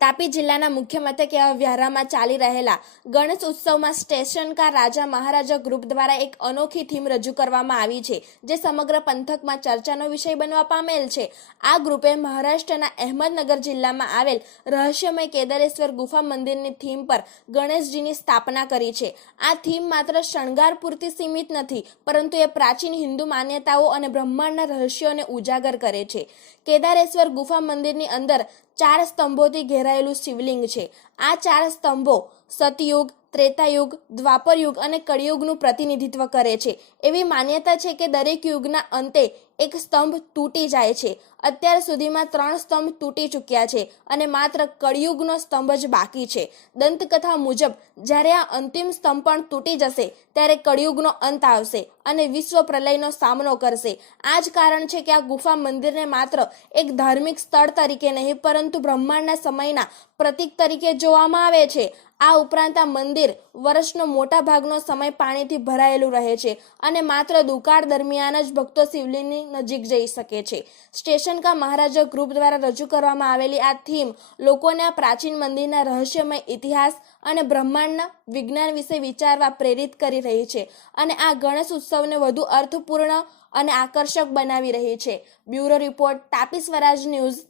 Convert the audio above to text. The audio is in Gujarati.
તાપી જિલ્લાના મુખ્ય મથકે એવા વ્યારામાં ચાલી રહેલા ગણેશ ઉત્સવમાં સ્ટેશન કા રાજા મહારાજા ગ્રુપ દ્વારા એક અનોખી થીમ રજૂ કરવામાં આવી છે, જે સમગ્ર પંથકમાં ચર્ચાનો વિષય બનવા પામેલ છે. આ ગ્રુપે મહારાષ્ટ્રના અહેમદનગર જિલ્લામાં આવેલ રહસ્યમય કેદારેશ્વર ગુફા મંદિરની થીમ પર ગણેશજીની સ્થાપના કરી છે. આ થીમ માત્ર શણગાર પૂરતી સીમિત નથી, પરંતુ એ પ્રાચીન હિન્દુ માન્યતાઓ અને બ્રહ્માંડના રહસ્યોને ઉજાગર કરે છે. કેદારેશ્વર ગુફા મંદિરની અંદર ચાર સ્તંભોથી ઘેરાયેલું શિવલિંગ છે. આ ચાર સ્તંભો સતયુગ, ત્રેતાયુગ, દ્વાપરયુગ અને કળિયુગનું પ્રતિનિધિત્વ કરે છે. એવી માન્યતા છે કે દરેક યુગના અંતે એક સ્તંભ તૂટી જાય છે. અત્યાર સુધીમાં ત્રણ સ્તંભ તૂટી ચૂક્યા છે અને માત્ર કળિયુગનો સ્તંભ જ બાકી છે. દંતકથા મુજબ, જ્યારે આ અંતિમ સ્તંભ પણ તૂટી જશે, ત્યારે કળિયુગનો અંત આવશે અને વિશ્વ પ્રલયનો સામનો કરશે. આ જ કારણ છે કે આ ગુફા મંદિરને માત્ર એક ધાર્મિક સ્થળ તરીકે નહીં, પરંતુ બ્રહ્માંડના સમયના પ્રતીક તરીકે જોવામાં આવે છે. આ ઉપરાંત આ મંદિર વર્ષનો મોટા ભાગનો સમય પાણીથી ભરાયેલું રહે છે અને માત્ર દુકાળ દરમિયાન જ ભક્તો શિવલિંગની નજીક જઈ શકે છે. સ્ટેશન કા મહારાજા ગ્રુપ દ્વારા રજૂ કરવામાં આવેલી આ થીમ લોકોને આ પ્રાચીન મંદિરના રહસ્યમય ઇતિહાસ અને બ્રહ્માંડના વિજ્ઞાન વિશે વિચારવા પ્રેરિત કરી રહી છે અને આ ગણેશ ઉત્સવને વધુ અર્થપૂર્ણ અને આકર્ષક બનાવી રહી છે. Bureau report, Tapi Swaraj news